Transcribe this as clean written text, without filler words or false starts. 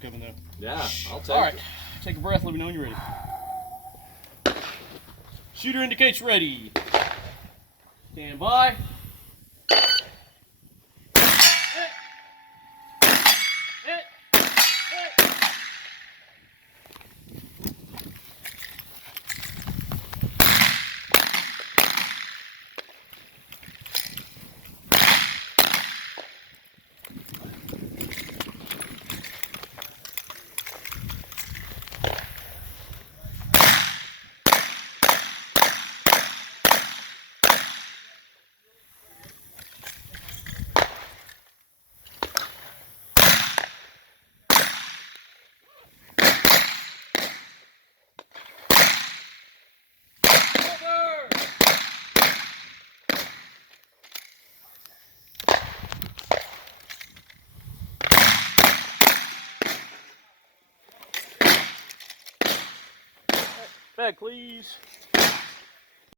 Coming though. Yeah, I'll take All right, it. take a breath. Let me know when you're ready. Shooter indicates ready. Stand by. Back, please.